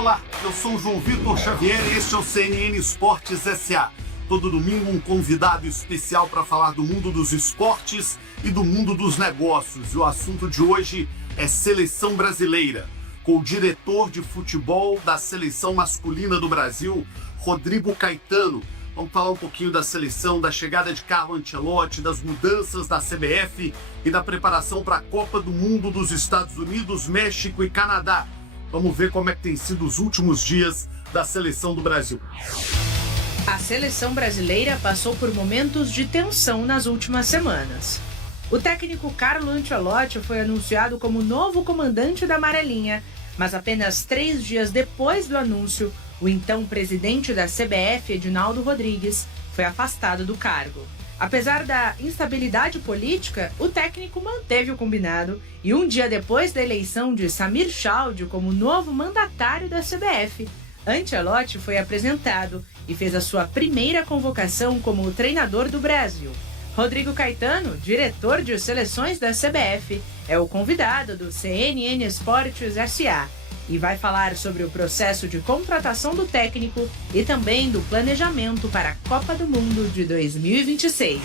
Olá, eu sou o João Vitor Xavier e este é o CNN Esportes SA. Todo domingo um convidado especial para falar do mundo dos esportes e do mundo dos negócios. E o assunto de hoje é seleção brasileira, com o diretor de futebol da seleção masculina do Brasil, Rodrigo Caetano. Vamos falar um pouquinho da seleção, da chegada de Carlo Ancelotti, das mudanças da CBF e da preparação para a Copa do Mundo dos Estados Unidos, México e Canadá. Vamos ver como é que tem sido os últimos dias da seleção do Brasil. A seleção brasileira passou por momentos de tensão nas últimas semanas. O técnico Carlo Ancelotti foi anunciado como novo comandante da Amarelinha, mas apenas 3 dias depois do anúncio, o então presidente da CBF, Edinaldo Rodrigues, foi afastado do cargo. Apesar da instabilidade política, o técnico manteve o combinado e um dia depois da eleição de Samir Chaldie como novo mandatário da CBF, Ancelotti foi apresentado e fez a sua primeira convocação como treinador do Brasil. Rodrigo Caetano, diretor de seleções da CBF, é o convidado do CNN Esportes SA e vai falar sobre o processo de contratação do técnico e também do planejamento para a Copa do Mundo de 2026.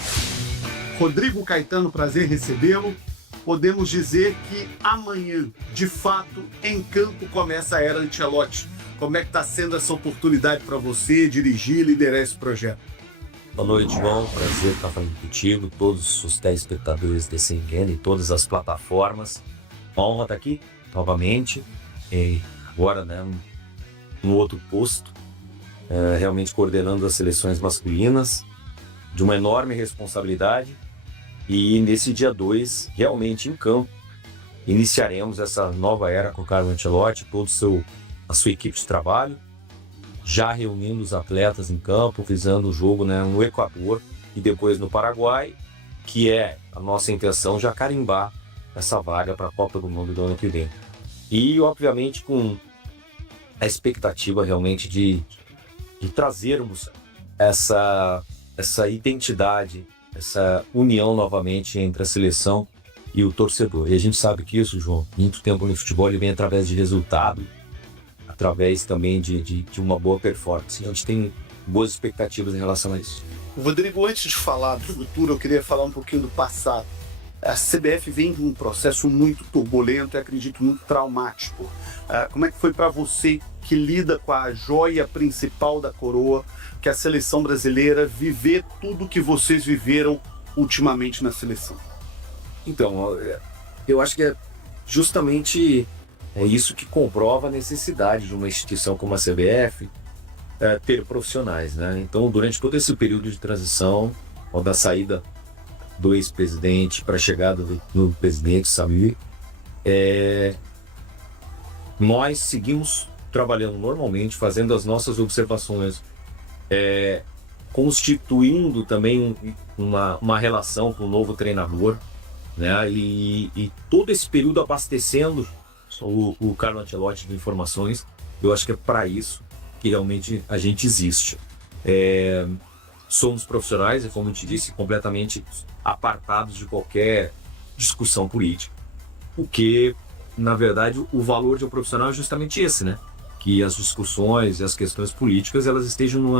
Rodrigo Caetano, prazer recebê-lo. Podemos dizer que amanhã, de fato, em campo começa a era Ancelotti. Como é que está sendo essa oportunidade para você dirigir e liderar esse projeto? Boa noite, João. Prazer estar falando contigo, todos os telespectadores da CNN e todas as plataformas. Uma honra estar aqui novamente. E agora, no outro posto, realmente coordenando as seleções masculinas, de uma enorme responsabilidade. E nesse dia 2, realmente em campo, iniciaremos essa nova era com o Carlo Ancelotti, a sua equipe de trabalho, já reunindo os atletas em campo, visando o jogo no Equador e depois no Paraguai, que é a nossa intenção já carimbar essa vaga para a Copa do Mundo do ano que vem. E, obviamente, com a expectativa realmente de trazermos essa identidade, essa união novamente entre a seleção e o torcedor. E a gente sabe que isso, João, muito tempo no futebol, ele vem através de resultado, através também de uma boa performance. A gente tem boas expectativas em relação a isso. Rodrigo, antes de falar do futuro, eu queria falar um pouquinho do passado. A CBF vem de um processo muito turbulento e, acredito, muito traumático. Como é que foi para você, que lida com a joia principal da coroa, que é a seleção brasileira, viver tudo que vocês viveram ultimamente na seleção? Então, eu acho que é justamente isso que comprova a necessidade de uma instituição como a CBF ter profissionais, né? Então, durante todo esse período de transição, da saída do ex-presidente para a chegada do presidente Samir, nós seguimos trabalhando normalmente, fazendo as nossas observações, constituindo também uma relação com o novo treinador, né? E todo esse período abastecendo o Carlo Ancelotti de informações. Eu acho que é para isso que realmente a gente existe. Somos profissionais e, como eu te disse, completamente apartados de qualquer discussão política. Porque, na verdade, o valor de um profissional é justamente esse, né? Que as discussões e as questões políticas elas estejam no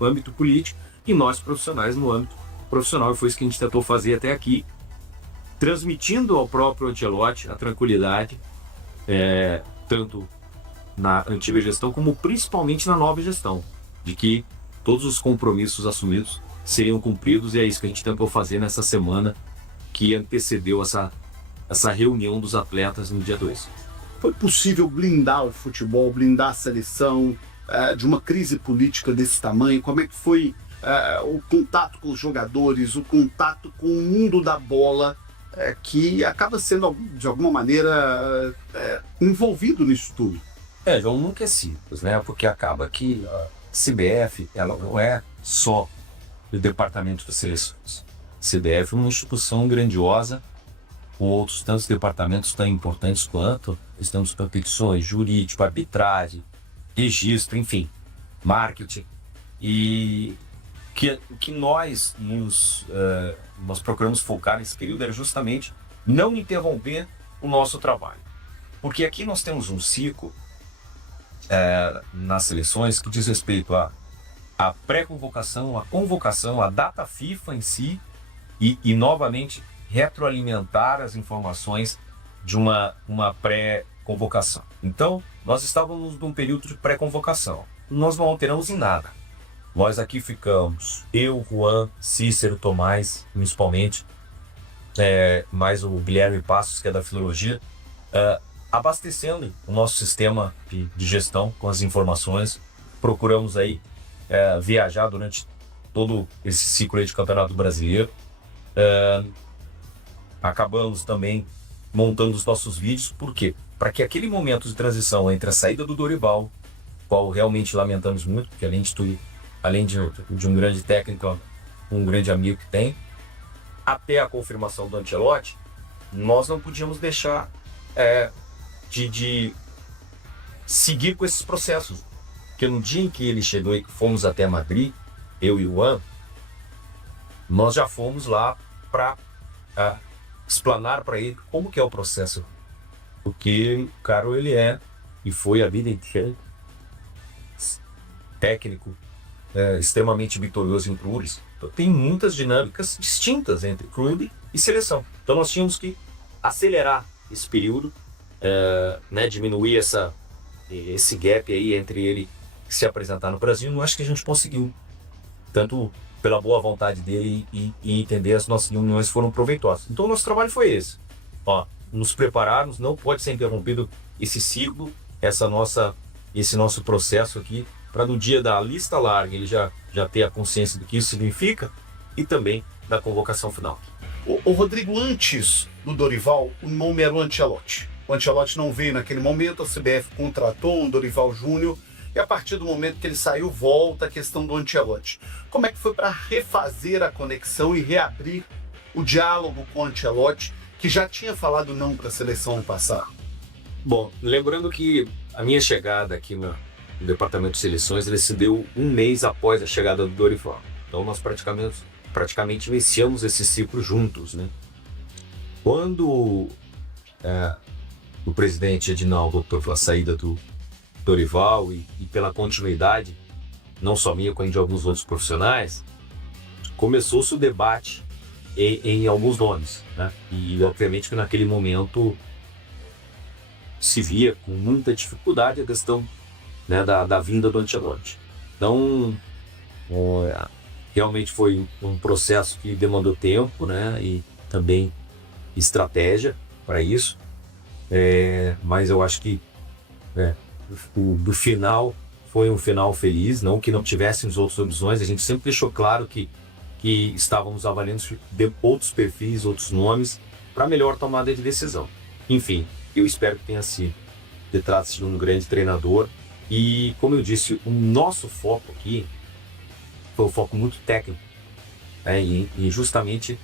âmbito político e nós, profissionais, no âmbito profissional. E foi isso que a gente tentou fazer até aqui, transmitindo ao próprio Ancelotti a tranquilidade, tanto na antiga gestão como principalmente na nova gestão, de que todos os compromissos assumidos seriam cumpridos, e é isso que a gente tentou fazer nessa semana que antecedeu essa reunião dos atletas no dia 2. Foi possível blindar o futebol, blindar a seleção de uma crise política desse tamanho? Como é que foi o contato com os jogadores, o contato com o mundo da bola, que acaba sendo, de alguma maneira, envolvido nisso tudo? João, nunca é simples, né? Porque acaba que a CBF, ela não é só o departamento das seleções. A CBF é uma instituição grandiosa, com outros tantos departamentos tão importantes quanto. Estamos competições, jurídico, arbitragem, registro, enfim, marketing. E que nós procuramos focar nesse período era justamente não interromper o nosso trabalho. Porque aqui nós temos um ciclo nas seleções que diz respeito à pré-convocação, à convocação, à data FIFA em si e novamente retroalimentar as informações de uma pré-convocação. Então, nós estávamos num período de pré-convocação. Nós não alteramos em nada. Nós aqui ficamos, eu, Juan, Cícero, Tomás, principalmente, mais o Guilherme Passos, que é da Filologia, abastecendo o nosso sistema de gestão com as informações. Procuramos aí viajar durante todo esse ciclo aí de Campeonato Brasileiro. Acabamos também montando os nossos vídeos. Por quê? Para que aquele momento de transição entre a saída do Dorival, qual realmente lamentamos muito, porque além de um grande técnico, um grande amigo que tem, até a confirmação do Ancelotti, nós não podíamos deixar de seguir com esses processos. Porque no dia em que ele chegou e fomos até Madrid, eu e o Juan, nós já fomos lá para explanar para ele como que é o processo. Porque o cara, ele e foi a vida inteira técnico, extremamente vitorioso em clubes. Então, tem muitas dinâmicas distintas entre clube e seleção. Então nós tínhamos que acelerar esse período, diminuir esse gap aí entre ele se apresentar no Brasil. Eu acho que a gente conseguiu, tanto pela boa vontade dele e entender as nossas reuniões foram proveitosas. Então o nosso trabalho foi esse, nos prepararmos, não pode ser interrompido esse ciclo, esse nosso processo aqui, para no dia da lista larga ele já ter a consciência do que isso significa e também da convocação final. O Rodrigo, antes do Dorival, o nome era o Ancelotti. O Ancelotti não veio naquele momento, a CBF contratou um Dorival Júnior, e a partir do momento que ele saiu, volta a questão do Ancelotti. Como é que foi para refazer a conexão e reabrir o diálogo com o Ancelotti, que já tinha falado não para a seleção no passado? Bom, lembrando que a minha chegada aqui no departamento de seleções, ele se deu um mês após a chegada do Dorival. Então nós praticamente iniciamos esse ciclo juntos, né? Quando o presidente Edinaldo optou pela saída do Dorival e pela continuidade, não só minha, como de alguns outros profissionais, começou-se o debate em alguns nomes, né? E obviamente que naquele momento se via com muita dificuldade a questão, né, da vinda do Ancelotti. Então, realmente foi um processo que demandou tempo, né, e também estratégia para isso, mas eu acho que do final foi um final feliz, não que não tivéssemos outras opções. A gente sempre deixou claro que estávamos avaliando outros perfis, outros nomes para melhor tomada de decisão. Enfim, eu espero que tenha sido de um grande treinador. E, como eu disse, o nosso foco aqui foi um foco muito técnico, e justamente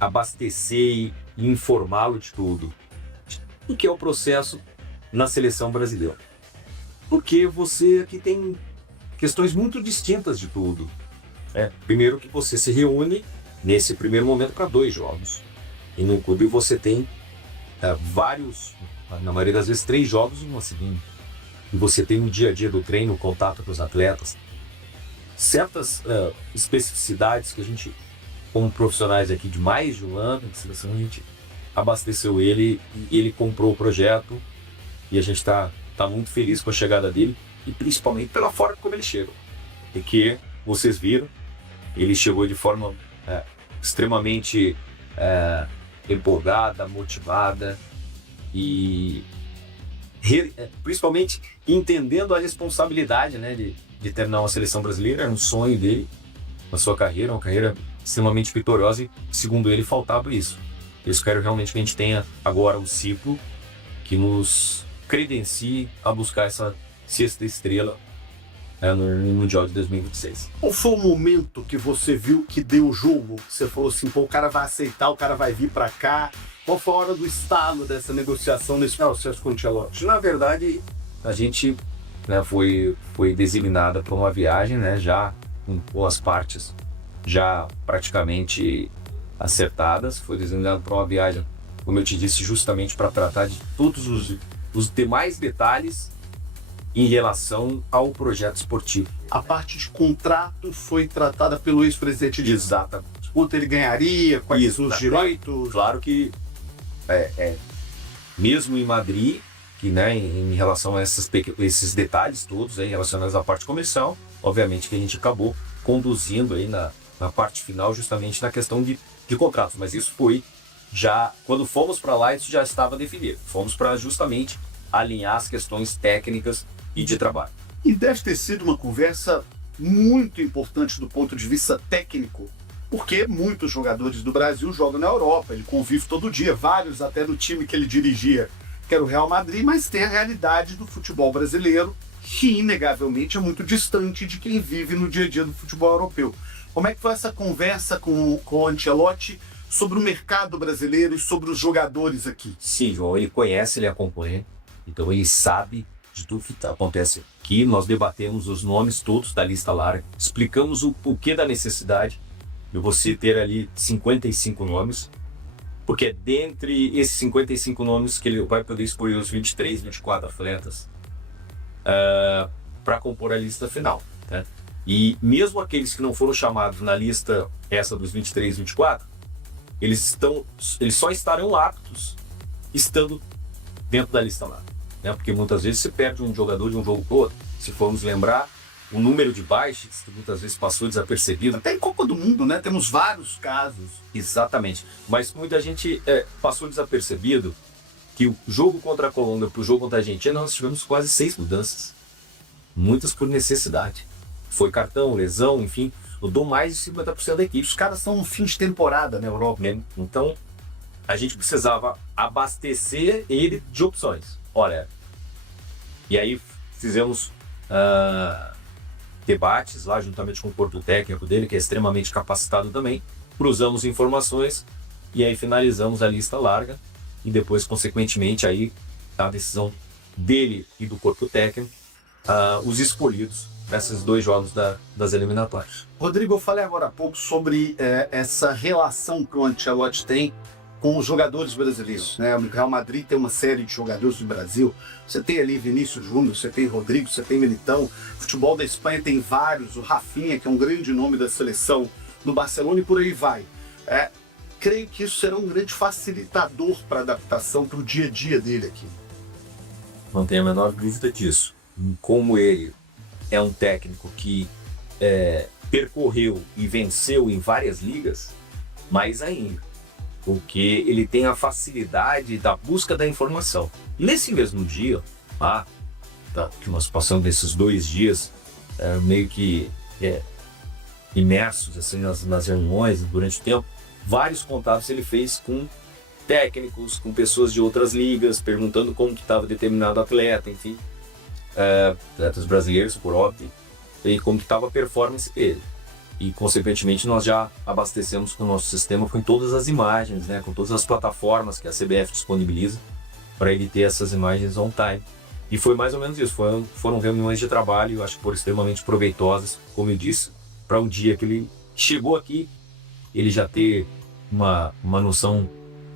abastecer e informá-lo de tudo o que é o processo na seleção brasileira. Porque você aqui tem questões muito distintas de tudo. Primeiro que você se reúne nesse primeiro momento para 2 jogos. E no clube você tem vários, na maioria das vezes 3 jogos em uma seguinte. E você tem no dia a dia do treino, o contato com os atletas, certas especificidades que a gente, como profissionais aqui de mais de um ano de seleção, a gente abasteceu ele e ele comprou o projeto, e a gente está muito feliz com a chegada dele e principalmente pela forma como ele chega. E que vocês viram, ele chegou de forma extremamente empolgada, motivada e principalmente entendendo a responsabilidade, né, de terminar uma seleção brasileira. Era um sonho dele na sua carreira, uma carreira extremamente vitoriosa, e segundo ele faltava isso. Eu espero realmente que a gente tenha agora um ciclo que nos credencie a buscar essa 6ª estrela no Mundial de 2026. Qual foi o momento que você viu que deu o jogo? Você falou assim, o cara vai aceitar, o cara vai vir para cá. Qual foi a hora do estalo dessa negociação nesse processo com o Ancelotti? Na verdade, a gente foi designada para uma viagem, né, já com as partes já praticamente acertadas. Foi designado para uma viagem, como eu te disse, justamente para tratar de todos os demais detalhes em relação ao projeto esportivo. A parte de contrato foi tratada pelo ex-presidente de Exatamente. quanto ele ganharia, quais Isso, os tá. direitos. Claro que, mesmo em Madrid, que, né, em relação a esses detalhes todos aí, relacionados à parte comercial, obviamente que a gente acabou conduzindo aí na parte final justamente na questão de contratos, mas isso foi já, quando fomos para lá, isso já estava definido. Fomos para justamente alinhar as questões técnicas e de trabalho. E deve ter sido uma conversa muito importante do ponto de vista técnico, porque muitos jogadores do Brasil jogam na Europa, ele convive todo dia, vários até no time que ele dirigia, que era o Real Madrid, mas tem a realidade do futebol brasileiro, que inegavelmente é muito distante de quem vive no dia a dia do futebol europeu. Como é que foi essa conversa com o Ancelotti sobre o mercado brasileiro e sobre os jogadores aqui? Sim, João, ele conhece, ele acompanha, então ele sabe de tudo que acontece aqui. Nós debatemos os nomes todos da lista larga, explicamos o porquê da necessidade de você ter ali 55 nomes, porque dentre esses 55 nomes que ele vai poder escolher os 23, 24 atletas para compor a lista final, né? E mesmo aqueles que não foram chamados na lista essa dos 23, 24, eles só estarão aptos estando dentro da lista lá, né? Porque muitas vezes você perde um jogador de um jogo todo. Se formos lembrar, o número de baixas que muitas vezes passou desapercebido. Até em Copa do Mundo, né? Temos vários casos. Exatamente. Mas muita gente passou desapercebido que o jogo contra a Colômbia para o jogo contra a Argentina nós tivemos quase 6 mudanças. Muitas por necessidade. Foi cartão, lesão, enfim. Mudou mais de 50% da equipe. Os caras estão no fim de temporada na Europa. Então, a gente precisava abastecer ele de opções. Olha, e aí fizemos debates lá juntamente com o corpo técnico dele, que é extremamente capacitado também. Cruzamos informações e aí finalizamos a lista larga e depois, consequentemente, aí a decisão dele e do corpo técnico, os escolhidos nesses 2 jogos das eliminatórias. Rodrigo, eu falei agora há pouco sobre essa relação que o Ancelotti tem com os jogadores brasileiros, né? O Real Madrid tem uma série de jogadores do Brasil. Você tem ali Vinícius Júnior, você tem Rodrigo, você tem Militão. O futebol da Espanha tem vários. O Rafinha, que é um grande nome da seleção do Barcelona, e por aí vai. Creio que isso será um grande facilitador para a adaptação para o dia a dia dele aqui. Não tenho a menor dúvida disso. Como ele é um técnico que percorreu e venceu em várias ligas, mais ainda, porque ele tem a facilidade da busca da informação. Nesse mesmo dia, que nós passamos nesses 2 dias meio que imersos assim, nas reuniões durante o tempo, vários contatos ele fez com técnicos, com pessoas de outras ligas, perguntando como que estava determinado atleta, enfim, atletas brasileiros, por óbvio, e como que estava a performance dele. E, consequentemente, nós já abastecemos com o nosso sistema com todas as imagens, né, com todas as plataformas que a CBF disponibiliza para ele ter essas imagens on time. E foi mais ou menos isso, foram reuniões de trabalho, eu acho que foram extremamente proveitosas, como eu disse, para um dia que ele chegou aqui, ele já ter uma noção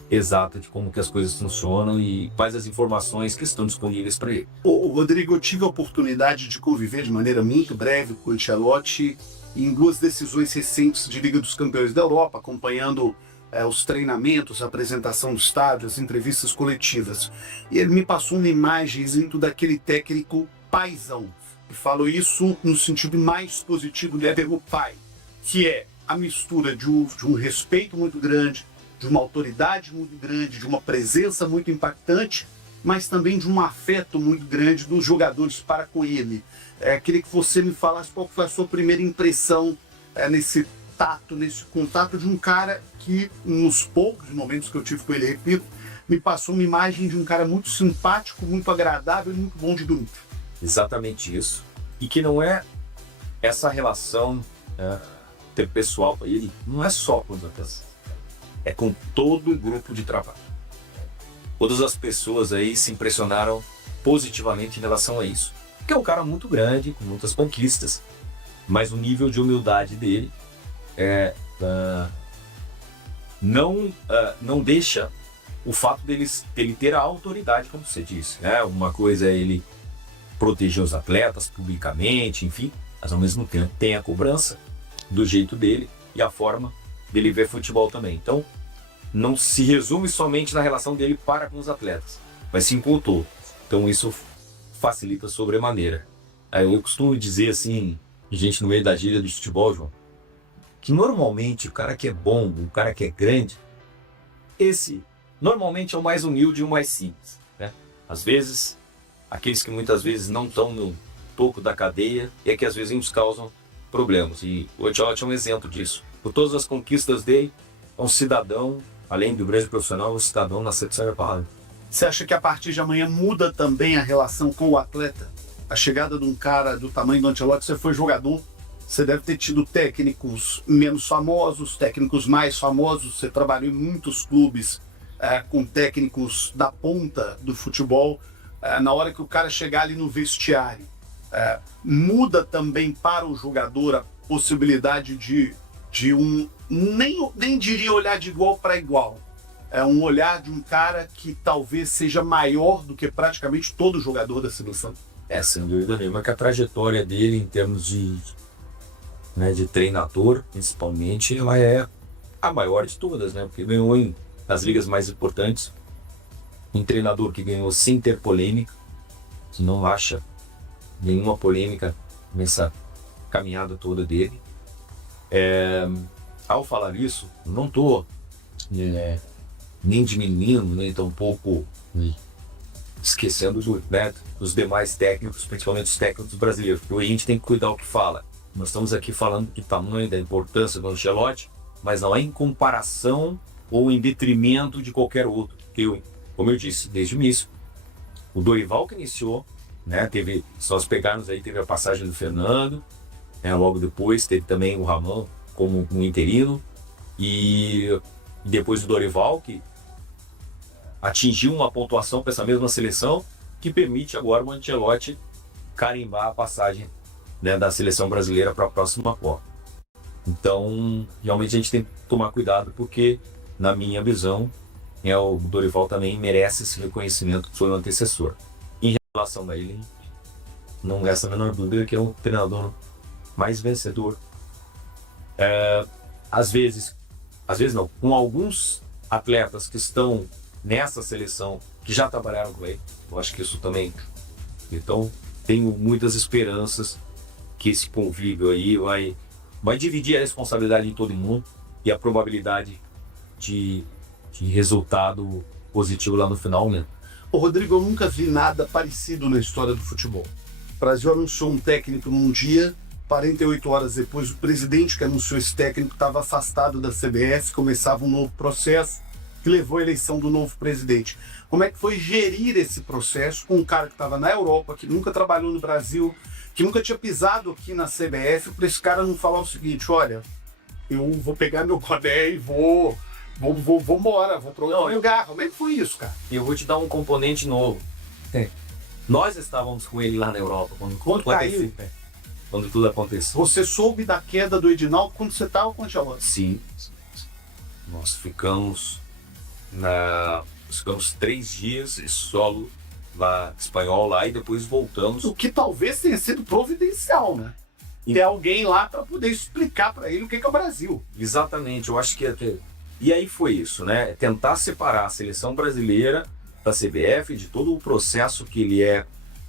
exata de como que as coisas funcionam e quais as informações que estão disponíveis para ele. Rodrigo, eu tive a oportunidade de conviver de maneira muito breve com o Ancelotti em 2 decisões recentes de Liga dos Campeões da Europa, acompanhando os treinamentos, a apresentação do estádio, as entrevistas coletivas. E ele me passou uma imagem daquele técnico paizão. E falo isso no sentido mais positivo do verbo pai, que é a mistura de um respeito muito grande, de uma autoridade muito grande, de uma presença muito impactante, mas também de um afeto muito grande dos jogadores para com ele. Queria que você me falasse qual foi a sua primeira impressão nesse contato de um cara que, nos poucos momentos que eu tive com ele, repito, me passou uma imagem de um cara muito simpático, muito agradável e muito bom de dormir. Exatamente isso. E que não é essa relação interpessoal para ele, não é só com os atletas, é com todo o grupo de trabalho. Todas as pessoas aí se impressionaram positivamente em relação a isso. Porque é um cara muito grande, com muitas conquistas, mas o nível de humildade dele não deixa o fato dele ter a autoridade, como você disse, né? Uma coisa é ele proteger os atletas publicamente, enfim, mas ao mesmo tempo tem a cobrança do jeito dele e a forma dele ver futebol também. Então, não se resume somente na relação dele para com os atletas, mas sim com o todo. Então isso facilita sobremaneira. Eu costumo dizer assim, gente no meio da gíria do futebol, João, que normalmente o cara que é bom, o cara que é grande, esse normalmente é o mais humilde e o mais simples, né? Às vezes, aqueles que muitas vezes não estão no topo da cadeia é que às vezes nos causam problemas. E o Ancelotti é um exemplo disso. Por todas as conquistas dele, é um cidadão, além do grande profissional, um cidadão na secção palavra. Você acha que a partir de amanhã muda também a relação com o atleta? A chegada de um cara do tamanho do Ancelotti, você foi jogador, você deve ter tido técnicos menos famosos, técnicos mais famosos, você trabalhou em muitos clubes com técnicos da ponta do futebol. Na hora que o cara chegar ali no vestiário, muda também para o jogador a possibilidade de um, nem diria olhar de igual para igual, é um olhar de um cara que talvez seja maior do que praticamente todo jogador da seleção. Sem dúvida nenhuma que a trajetória dele em termos de treinador, principalmente, ela é a maior de todas, né? Porque ganhou nas ligas mais importantes, um treinador que ganhou sem ter polêmica, que não acha nenhuma polêmica nessa caminhada toda dele. Ao falar isso, não estou nem diminuindo, nem tampouco esquecendo dos demais técnicos, principalmente os técnicos brasileiros, porque a gente tem que cuidar o que fala. Nós estamos aqui falando do tamanho, da importância do Ancelotti, mas não é em comparação ou em detrimento de qualquer outro. Como eu disse desde o início, o Dorival que iniciou, se nós pegarmos aí, teve a passagem do Fernando, logo depois teve também o Ramon como um interino, e depois o Dorival, que atingiu uma pontuação para essa mesma seleção, que permite agora o Ancelotti carimbar a passagem da seleção brasileira para a próxima Copa. Então, realmente a gente tem que tomar cuidado, porque, na minha visão, o Dorival também merece esse reconhecimento que foi o antecessor. Em relação a ele, não resta a menor dúvida que é um treinador mais vencedor. Às vezes não, com alguns atletas que estão nessa seleção, que já trabalharam com ele, eu acho que isso também. Então, tenho muitas esperanças que esse convívio aí vai dividir a responsabilidade de todo mundo e a probabilidade de resultado positivo lá no final, né? Ô Rodrigo, eu nunca vi nada parecido na história do futebol. O Brasil anunciou um técnico num dia, 48 horas depois o presidente que anunciou esse técnico estava afastado da CBF, começava um novo processo que levou à eleição do novo presidente. Como é que foi gerir esse processo com um cara que estava na Europa, que nunca trabalhou no Brasil, que nunca tinha pisado aqui na CBF, para esse cara não falar o seguinte: olha, eu vou pegar meu boné e vou embora, vou para outro lugar. Como é que foi isso, cara? Eu vou te dar um componente novo. Nós estávamos com ele lá na Europa quando tudo aconteceu. Você soube da queda do Edinaldo quando você estava com o Ancelotti? Sim. Nós ficamos 3 dias em solo espanhol lá e depois voltamos. O que talvez tenha sido providencial, né? Ter alguém lá para poder explicar para ele o que é o Brasil. Exatamente, eu acho que até. E aí foi isso, né? Tentar separar a seleção brasileira da CBF, de todo o processo que ele é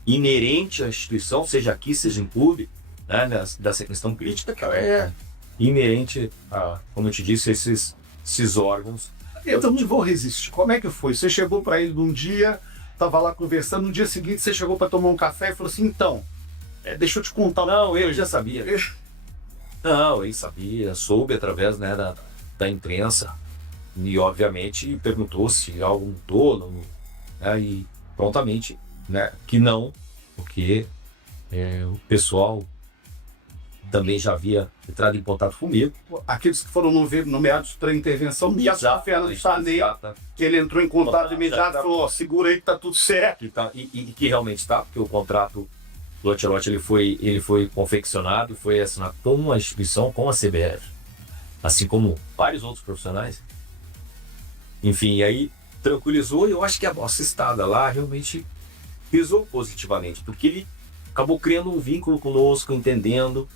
inerente à instituição, seja aqui, seja em clube, né? Dessa questão crítica que é inerente a, como eu te disse, esses órgãos. Eu não vou resistir. Como é que foi? Você chegou para ele num dia, tava lá conversando, no dia seguinte você chegou para tomar um café e falou assim: então, deixa eu te contar. Não, ele já sabia. Não, ele sabia, soube através da imprensa e obviamente perguntou se algo mudou, e prontamente, que não, porque o pessoal também já havia entrado em contato comigo. Aqueles que foram nomeados para intervenção, já Fernando Sarney, que ele entrou em contato imediato e falou: segura aí que tá tudo certo. E que realmente está, porque o contrato do Ancelotti ele foi confeccionado, foi assinado com uma instituição, com a CBF, assim como vários outros profissionais. Enfim, aí tranquilizou, e eu acho que a nossa estada lá realmente pesou positivamente, porque ele acabou criando um vínculo conosco, entendendo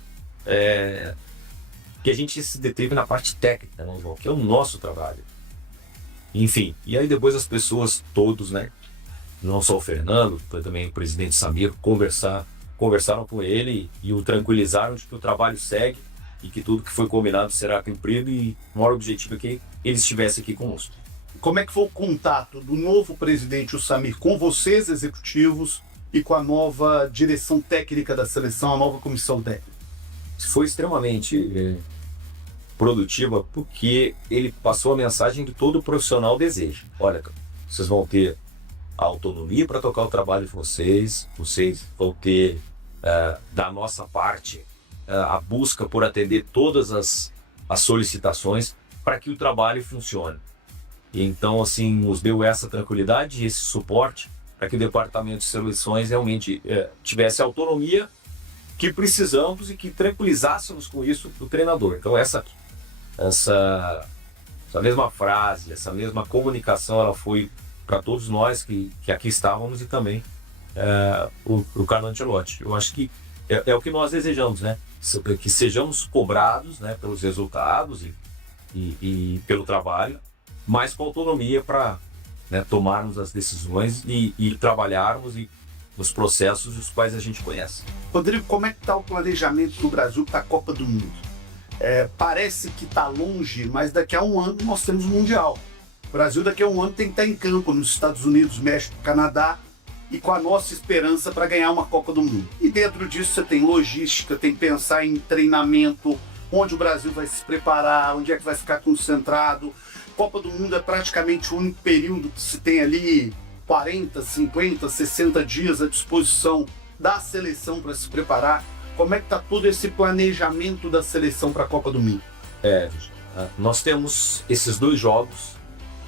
que a gente se deteve na parte técnica, né, João? Que é o nosso trabalho. Enfim, e aí depois as pessoas, todos, né? Não só o Fernando, foi também o presidente Samir, conversaram com ele e o tranquilizaram de que o trabalho segue e que tudo que foi combinado será cumprido, e o maior objetivo é que ele estivesse aqui conosco. Como é que foi o contato do novo presidente, o Samir, com vocês, executivos, e com a nova direção técnica da seleção, a nova comissão técnica? Foi extremamente produtiva, porque ele passou a mensagem que todo profissional deseja. Olha, vocês vão ter a autonomia para tocar o trabalho de vocês vão ter, da nossa parte, a busca por atender todas as solicitações para que o trabalho funcione. E então, assim, nos deu essa tranquilidade e esse suporte para que o departamento de seleções realmente tivesse a autonomia que precisamos e que tranquilizássemos com isso o treinador. Então essa mesma frase, essa mesma comunicação, ela foi para todos nós que aqui estávamos, e também o Carlo Ancelotti. Eu acho que é o que nós desejamos, né? Que sejamos cobrados, né, pelos resultados e pelo trabalho, mas com autonomia para, né, tomarmos as decisões e trabalharmos nos processos os quais a gente conhece. Rodrigo, como é que está o planejamento do Brasil para a Copa do Mundo? Parece que está longe, mas daqui a um ano nós temos o Mundial. O Brasil daqui a um ano tem que estar em campo nos Estados Unidos, México, Canadá, e com a nossa esperança para ganhar uma Copa do Mundo. E dentro disso você tem logística, tem que pensar em treinamento, onde o Brasil vai se preparar, onde é que vai ficar concentrado. Copa do Mundo é praticamente o único período que se tem ali 40, 50, 60 dias à disposição da seleção para se preparar. Como é que está todo esse planejamento da seleção para a Copa do Mundo? Nós temos esses 2 jogos,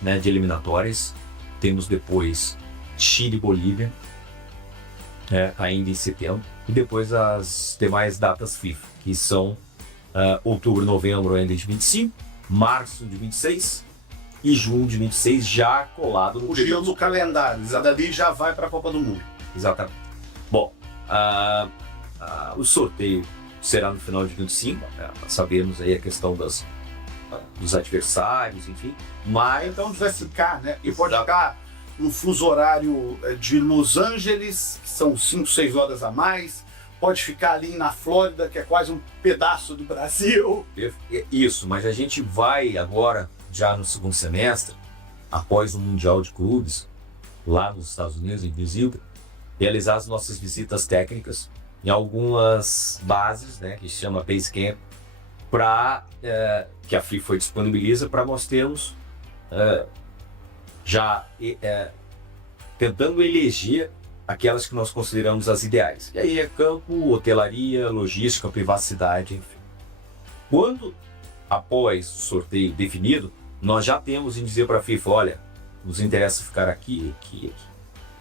né, de eliminatórias. Temos depois Chile e Bolívia, ainda em setembro. E depois as demais datas FIFA, que são outubro, novembro ainda de 25, março de 26 e junho de 26, já colado no período do calendário. Dali já vai para a Copa do Mundo. Exatamente. Bom, o sorteio será no final de 25, sabemos aí a questão dos adversários, enfim. Mas então onde vai ficar, né? E pode ficar no fuso horário de Los Angeles, que são 5, 6 horas a mais. Pode ficar ali na Flórida, que é quase um pedaço do Brasil. Isso, mas a gente vai agora, já no segundo semestre, após o Mundial de Clubes, lá nos Estados Unidos, em Brasília, realizar as nossas visitas técnicas em algumas bases, né, que se chama Base Camp, que a FIFA disponibiliza para nós termos tentando eleger aquelas que nós consideramos as ideais. E aí é campo, hotelaria, logística, privacidade, enfim. Quando, após o sorteio definido, nós já temos em dizer para a FIFA, olha, nos interessa ficar aqui, aqui, aqui.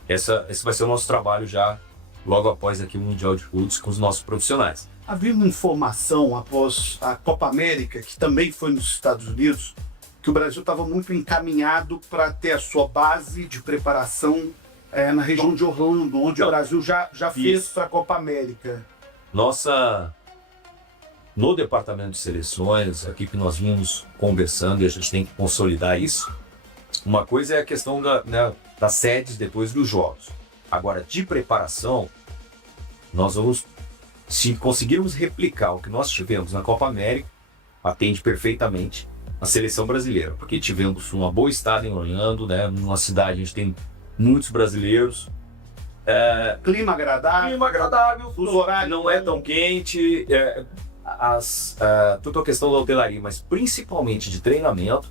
Esse vai ser o nosso trabalho já logo após aqui o Mundial de Clubes com os nossos profissionais. Havia uma informação após a Copa América, que também foi nos Estados Unidos, que o Brasil estava muito encaminhado para ter a sua base de preparação na região de Orlando, onde o Brasil já fez para a Copa América. No departamento de seleções, aqui que nós vimos conversando, e a gente tem que consolidar isso, uma coisa é a questão das sedes depois dos jogos. Agora, de preparação, nós vamos, se conseguirmos replicar o que nós tivemos na Copa América, atende perfeitamente a seleção brasileira, porque tivemos uma boa estada em Orlando, né, numa cidade a gente tem muitos brasileiros. Clima agradável, fuso horário não é tão quente, toda a questão da hotelaria, mas principalmente de treinamento,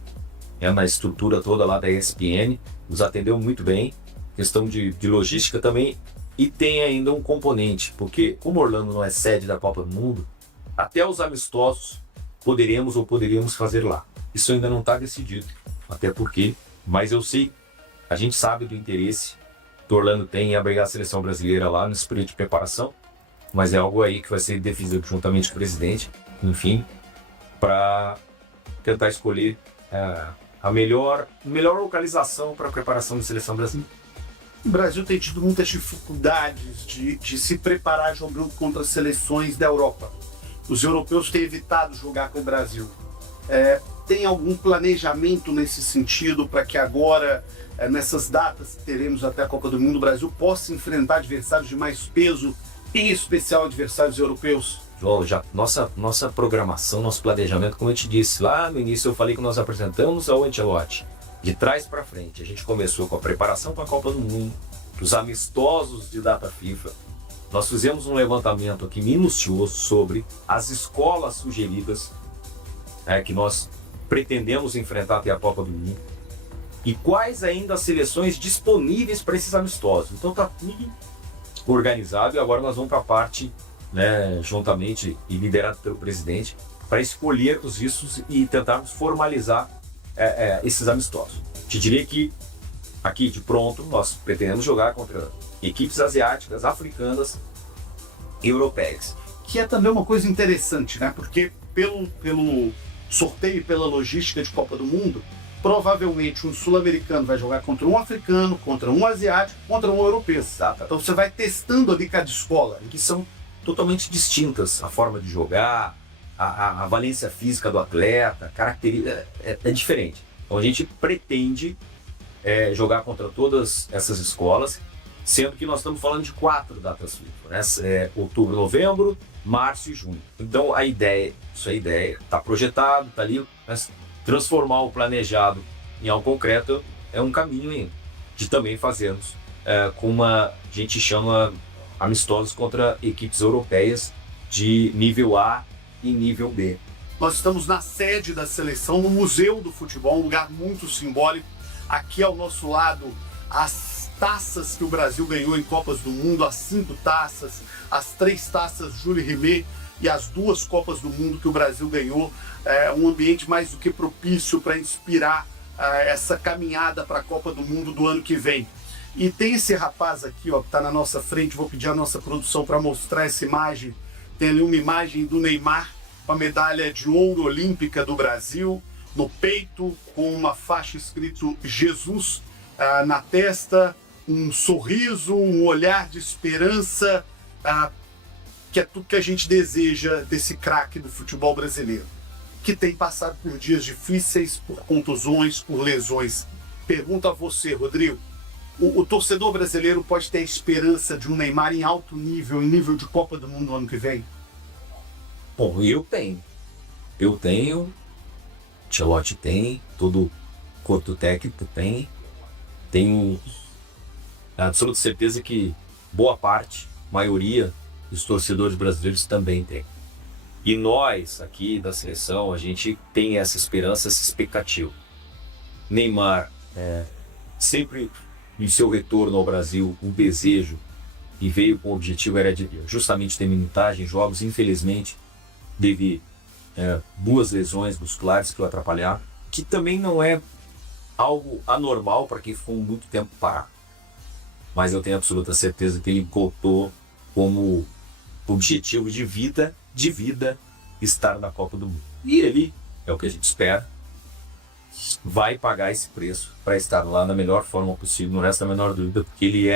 na estrutura toda lá da ESPN, nos atendeu muito bem, questão de logística também, e tem ainda um componente, porque como Orlando não é sede da Copa do Mundo, até os amistosos poderíamos fazer lá. Isso ainda não está decidido, até porque, mas eu sei, a gente sabe do interesse que Orlando tem em abrigar a seleção brasileira lá nesse período de preparação, mas é algo aí que vai ser definido juntamente com o presidente, enfim, para tentar escolher a melhor localização para a preparação da seleção brasileira. O Brasil tem tido muitas dificuldades de se preparar jogando contra seleções da Europa. Os europeus têm evitado jogar com o Brasil. Tem algum planejamento nesse sentido para que agora, nessas datas que teremos até a Copa do Mundo, o Brasil possa enfrentar adversários de mais peso, em especial adversários europeus? João, já nossa programação, nosso planejamento, como eu te disse, lá no início eu falei que nós apresentamos ao Ancelotti, de trás para frente. A gente começou com a preparação para a Copa do Mundo, os amistosos de data FIFA. Nós fizemos um levantamento aqui minucioso sobre as escolas sugeridas que nós pretendemos enfrentar até a Copa do Mundo e quais ainda as seleções disponíveis para esses amistosos. Então está tudo organizado e agora nós vamos para a parte, juntamente e liderado pelo presidente, para escolhermos isso e tentarmos formalizar esses amistosos. Te diria que aqui de pronto nós pretendemos jogar contra equipes asiáticas, africanas e europeias. Que é também uma coisa interessante, né? Porque pelo sorteio e pela logística de Copa do Mundo, provavelmente um sul-americano vai jogar contra um africano, contra um asiático, contra um europeu. Exato. Então você vai testando ali cada escola. Que são totalmente distintas, a forma de jogar, a valência física do atleta, característica é diferente. Então a gente pretende jogar contra todas essas escolas, sendo que nós estamos falando de 4 datas FIFA, né? Outubro, novembro, março e junho. Então a ideia está projetado, está ali, mas transformar o planejado em algo concreto é um caminho ainda, de também fazermos como a gente chama amistosos contra equipes europeias de nível A e nível B. Nós estamos na sede da seleção, no Museu do Futebol, um lugar muito simbólico. Aqui ao nosso lado, as taças que o Brasil ganhou em Copas do Mundo, as 5 taças, as 3 taças Jules Rimet e as 2 Copas do Mundo que o Brasil ganhou. Um ambiente mais do que propício para inspirar essa caminhada para a Copa do Mundo do ano que vem. E tem esse rapaz aqui, ó, que está na nossa frente, vou pedir a nossa produção para mostrar essa imagem. Tem ali uma imagem do Neymar com a medalha de ouro olímpica do Brasil, no peito, com uma faixa escrito Jesus na testa, um sorriso, um olhar de esperança, que é tudo que a gente deseja desse craque do futebol brasileiro, que tem passado por dias difíceis, por contusões, por lesões. Pergunto a você, Rodrigo, o torcedor brasileiro pode ter a esperança de um Neymar em alto nível, em nível de Copa do Mundo no ano que vem? Bom, eu tenho, Ancelotti tem, todo o corpo técnico tem, tenho a absoluta certeza que boa parte, maioria dos torcedores brasileiros também tem. E nós aqui da seleção, a gente tem essa esperança, essa expectativa. Neymar, sempre em seu retorno ao Brasil, um desejo, e veio com o objetivo, era de justamente ter minutagem em jogos. Infelizmente, teve 2 lesões musculares que o atrapalharam, que também não é algo anormal para quem ficou muito tempo parado. Mas eu tenho absoluta certeza que ele botou como objetivo de vida, estar na Copa do Mundo. E ele, é o que a gente espera, vai pagar esse preço para estar lá na melhor forma possível, não resta a menor dúvida, porque ele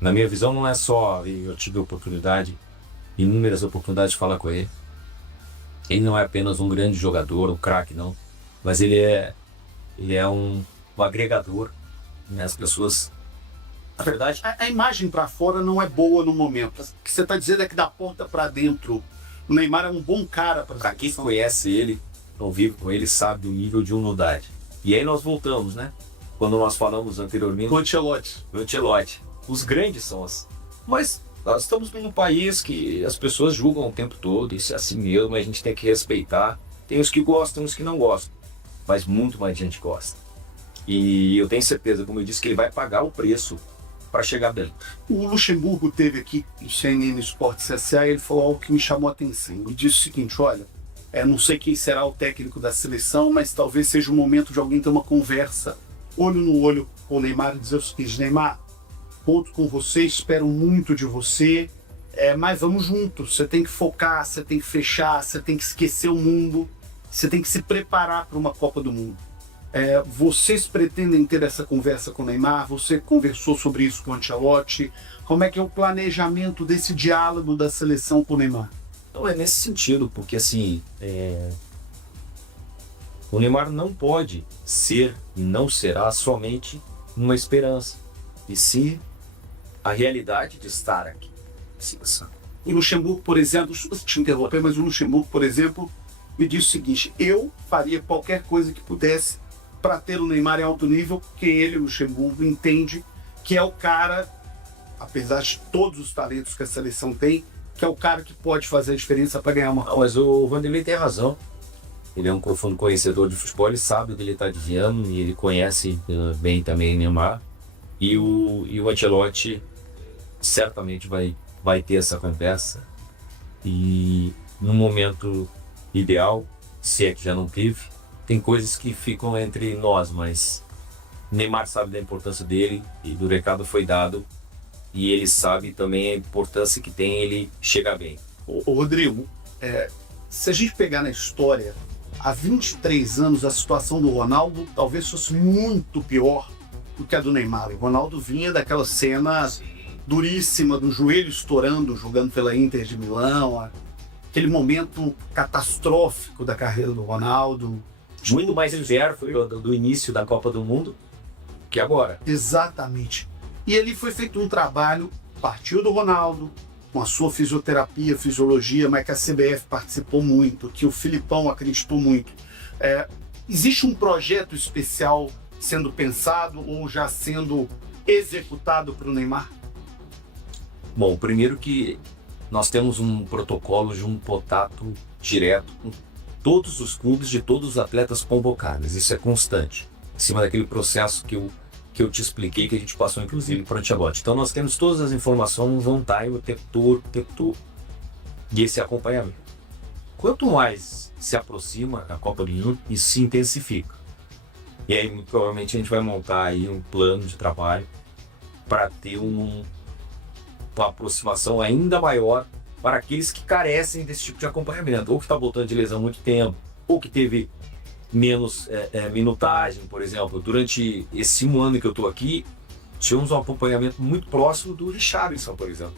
na minha visão, não é só, eu tive inúmeras oportunidades de falar com ele. Ele não é apenas um grande jogador, um craque, não, mas ele é um agregador, né? As pessoas, na verdade, a imagem para fora não é boa no momento. O que você está dizendo é que da porta para dentro, o Neymar é um bom cara para quem conhece ele, convive com ele, sabe do nível de humildade. E aí nós voltamos, né? Quando nós falamos anteriormente do Ancelotti. Os grandes são assim. Mas nós estamos num país que as pessoas julgam o tempo todo, isso é assim mesmo, a gente tem que respeitar. Tem os que gostam e os que não gostam, mas muito mais gente gosta. E eu tenho certeza, como eu disse, que ele vai pagar o preço para chegar dentro. O Luxemburgo teve aqui no CNN Esportes SA e ele falou algo que me chamou a atenção. Ele disse o seguinte: olha, não sei quem será o técnico da seleção, mas talvez seja o momento de alguém ter uma conversa olho no olho com o Neymar e dizer o seguinte: Neymar, conto com você, espero muito de você, mas vamos juntos, você tem que focar, você tem que fechar, você tem que esquecer o mundo, você tem que se preparar para uma Copa do Mundo. Vocês pretendem ter essa conversa com o Neymar? Você conversou sobre isso com o Ancelotti? Como é que é o planejamento desse diálogo da seleção com o Neymar? Então é nesse sentido, porque assim, o Neymar não pode ser e não será somente uma esperança, e sim a realidade de estar aqui. O Luxemburgo, por exemplo, desculpa te interromper, mas o Luxemburgo, por exemplo, me disse o seguinte: eu faria qualquer coisa que pudesse para ter o Neymar em alto nível, porque ele, o Luxemburgo, entende que é o cara, apesar de todos os talentos que a seleção tem, que é o cara que pode fazer a diferença para ganhar uma Copa. Mas o Vanderlei tem razão. Ele é um profundo conhecedor de futebol, ele sabe o que ele está dizendo e ele conhece bem também o Neymar. E o Ancelotti certamente vai ter essa conversa. E no momento ideal, se é que já não teve, tem coisas que ficam entre nós, mas Neymar sabe da importância dele e do recado foi dado. E ele sabe também a importância que tem ele chegar bem. Ô Rodrigo, se a gente pegar na história, há 23 anos a situação do Ronaldo talvez fosse muito pior do que a do Neymar. O Ronaldo vinha daquela cena duríssima do joelho estourando, jogando pela Inter de Milão, aquele momento catastrófico da carreira do Ronaldo. Muito mais inverno do início da Copa do Mundo que agora. Exatamente. E ali foi feito um trabalho, partiu do Ronaldo, com a sua fisioterapia, fisiologia, mas que a CBF participou muito, que o Filipão acreditou muito. Existe um projeto especial sendo pensado ou já sendo executado para o Neymar? Bom, primeiro que nós temos um protocolo de um contato direto com todos os clubes de todos os atletas convocados. Isso é constante, em cima daquele processo que eu te expliquei, que a gente passou inclusive para o Ancelotti. Então nós temos todas as informações on time o tempo todo, e esse acompanhamento. Quanto mais se aproxima a Copa do Mundo, isso se intensifica. E aí muito provavelmente a gente vai montar aí um plano de trabalho para ter uma aproximação ainda maior para aqueles que carecem desse tipo de acompanhamento, ou que está voltando de lesão há muito tempo, ou que teve menos minutagem, por exemplo. Durante esse um ano que eu estou aqui, tivemos um acompanhamento muito próximo do Richarlison, por exemplo,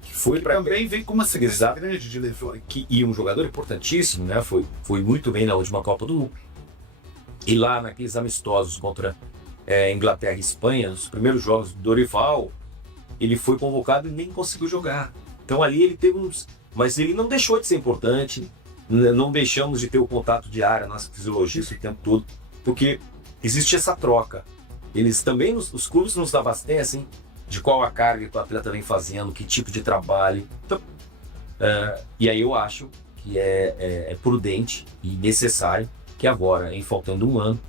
que foi também vem com uma sequência grande de lesões. E um jogador importantíssimo, né? Foi muito bem na última Copa do Mundo. E lá naqueles amistosos contra Inglaterra e Espanha, nos primeiros jogos do Dorival, ele foi convocado e nem conseguiu jogar. Então ali ele teve mas ele não deixou de ser importante. Não deixamos de ter o contato diário, a nossa fisiologia o tempo todo, porque existe essa troca. Eles também, os clubes nos abastecem de qual a carga que o atleta vem fazendo, que tipo de trabalho. Então, e aí eu acho que é prudente e necessário que agora, em faltando um ano,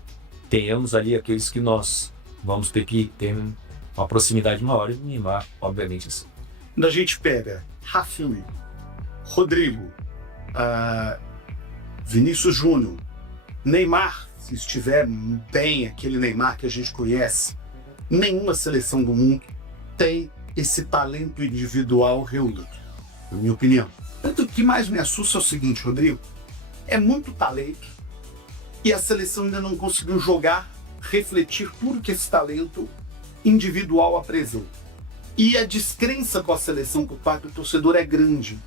tenhamos ali aqueles que nós vamos ter que ter uma proximidade maior e Neymar, obviamente. Assim. Quando a gente pega Rafinha, Rodrigo, Vinícius Júnior, Neymar, se estiver bem aquele Neymar que a gente conhece, nenhuma seleção do mundo tem esse talento individual reunido, na minha opinião. Tanto que mais me assusta é o seguinte, Rodrigo, é muito talento e a seleção ainda não conseguiu jogar, refletir tudo que esse talento individual apresenta. E a descrença com a seleção por parte do torcedor é grande.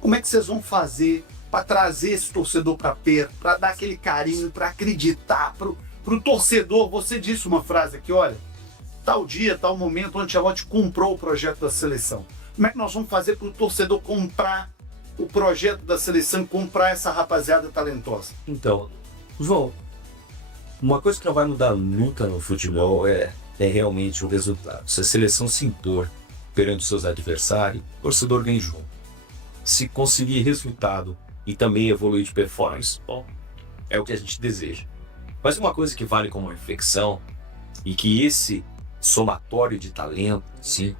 Como é que vocês vão fazer para trazer esse torcedor para perto, para dar aquele carinho, para acreditar pro torcedor? Você disse uma frase aqui, olha, tal dia, tal momento, o Ancelotti comprou o projeto da seleção. Como é que nós vamos fazer para o torcedor comprar o projeto da seleção e comprar essa rapaziada talentosa? Então, João, uma coisa que não vai mudar nunca no futebol é realmente o resultado. Se a seleção se impor perante os seus adversários, o torcedor ganha junto. Se conseguir resultado e também evoluir de performance, bom, é o que a gente deseja. Mas uma coisa que vale como reflexão e que esse somatório de talento, sim,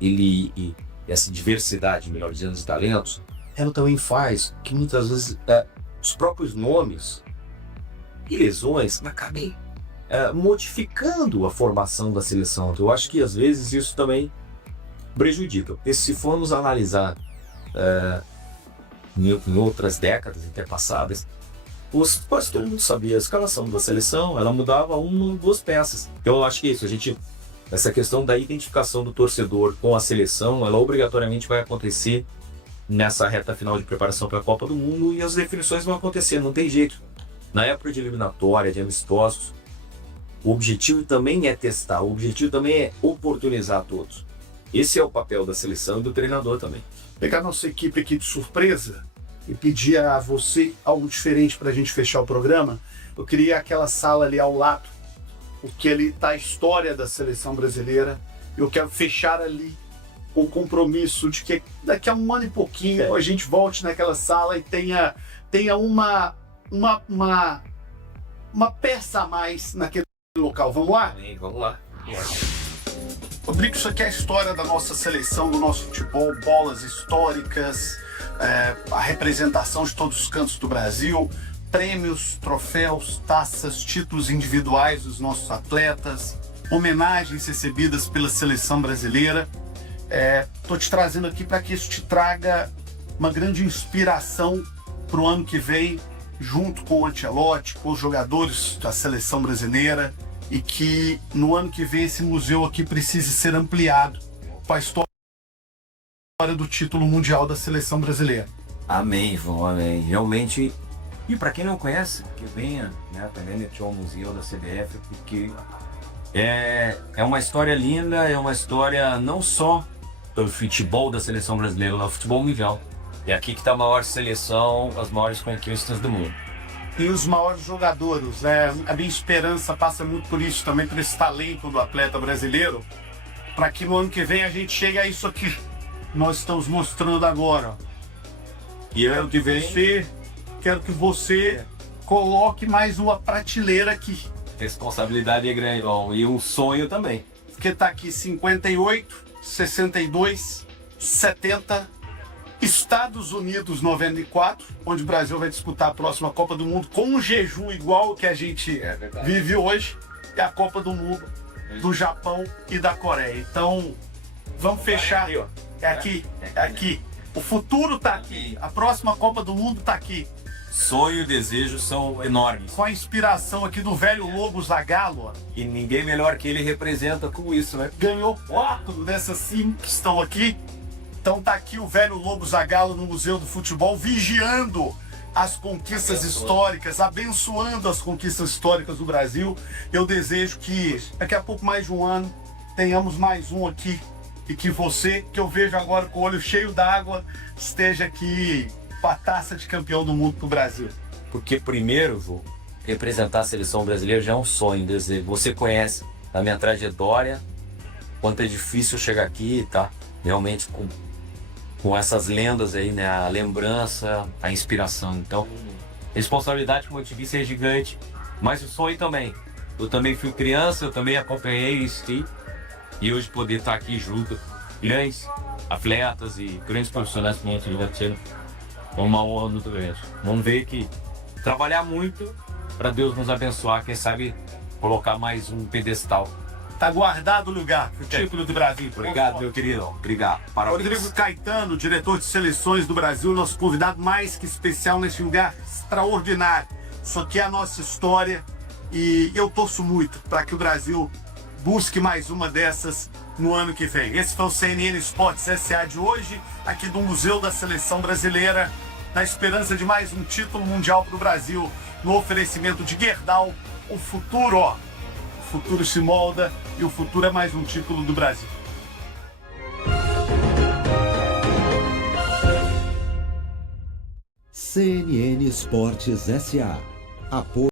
e essa diversidade, melhor dizendo, de talentos, ela também faz que muitas vezes os próprios nomes e lesões acabem modificando a formação da seleção. Eu acho que às vezes isso também prejudica. Porque se formos analisar em outras décadas interpassadas, quase todo mundo sabia a escalação da seleção, ela mudava uma ou duas peças. Eu acho que é isso, essa questão da identificação do torcedor com a seleção, ela obrigatoriamente vai acontecer nessa reta final de preparação para a Copa do Mundo, e as definições vão acontecer, não tem jeito. Na época de eliminatória, de amistosos, o objetivo também é testar, o objetivo também é oportunizar todos. Esse é o papel da seleção e do treinador também. Pegar nossa equipe aqui de surpresa e pedir a você algo diferente para a gente fechar o programa. Eu queria aquela sala ali ao lado, porque ali está a história da seleção brasileira. Eu quero fechar ali com o compromisso de que daqui a um ano e pouquinho a gente volte naquela sala e tenha uma peça a mais naquele local. Vamos lá? Vamos lá. Rodrigo, isso aqui é a história da nossa seleção, do nosso futebol, bolas históricas, a representação de todos os cantos do Brasil, prêmios, troféus, taças, títulos individuais dos nossos atletas, homenagens recebidas pela seleção brasileira. Estou te trazendo aqui para que isso te traga uma grande inspiração para o ano que vem, junto com o Ancelotti, com os jogadores da seleção brasileira, e que no ano que vem esse museu aqui precise ser ampliado com a história do título mundial da seleção brasileira. Amém, João, amém. Realmente, e para quem não conhece, que venha, né, também ao museu da CBF, porque é uma história linda, é uma história não só do futebol da seleção brasileira, mas do futebol mundial. É aqui que está a maior seleção, as maiores conquistas do mundo. E os maiores jogadores, né? A minha esperança passa muito por isso também, por esse talento do atleta brasileiro, para que no ano que vem a gente chegue a isso aqui que nós estamos mostrando agora. E quero que você coloque mais uma prateleira aqui. Responsabilidade é grande, bom, e um sonho também. Porque tá aqui 58, 62, 70, Estados Unidos 94, onde o Brasil vai disputar a próxima Copa do Mundo com um jejum igual ao que a gente vive hoje, e a Copa do Mundo do Japão e da Coreia. Então, vamos fechar. É aqui. O futuro tá aqui. A próxima Copa do Mundo tá aqui. Sonho e desejo são enormes. Com a inspiração aqui do velho Lobo Zagallo. E ninguém melhor que ele representa com isso, né? Ganhou 4 dessas 5 que estão aqui. Então tá aqui o velho Lobo Zagallo no Museu do Futebol, vigiando as conquistas históricas, abençoando as conquistas históricas do Brasil. Eu desejo que daqui a pouco, mais de um ano, tenhamos mais um aqui. E que você, que eu vejo agora com o olho cheio d'água, esteja aqui com a taça de campeão do mundo pro Brasil. Porque primeiro, Vô, representar a seleção brasileira já é um sonho, desejo. Você conhece a minha trajetória, quanto é difícil chegar aqui, tá? Realmente com essas lendas aí, né? A lembrança, a inspiração. Então, a responsabilidade, como eu te disse, é gigante. Mas o sonho também. Eu também fui criança, eu também acompanhei isso. E hoje poder estar aqui junto, grandes atletas e grandes profissionais como o ser uma honra muito grande. Vamos ver que trabalhar muito para Deus nos abençoar, quem sabe colocar mais um pedestal. Tá guardado o lugar pro título do Brasil. Obrigado, meu querido. Obrigado. Parabéns. Rodrigo Caetano, diretor de seleções do Brasil, nosso convidado mais que especial nesse lugar extraordinário. Isso aqui é a nossa história e eu torço muito para que o Brasil busque mais uma dessas no ano que vem. Esse foi o CNN Esportes SA de hoje, aqui do Museu da Seleção Brasileira, na esperança de mais um título mundial para o Brasil, no oferecimento de Gerdau. O futuro, o futuro se molda e o futuro é mais um título do Brasil. CNN Esportes SA. Apoio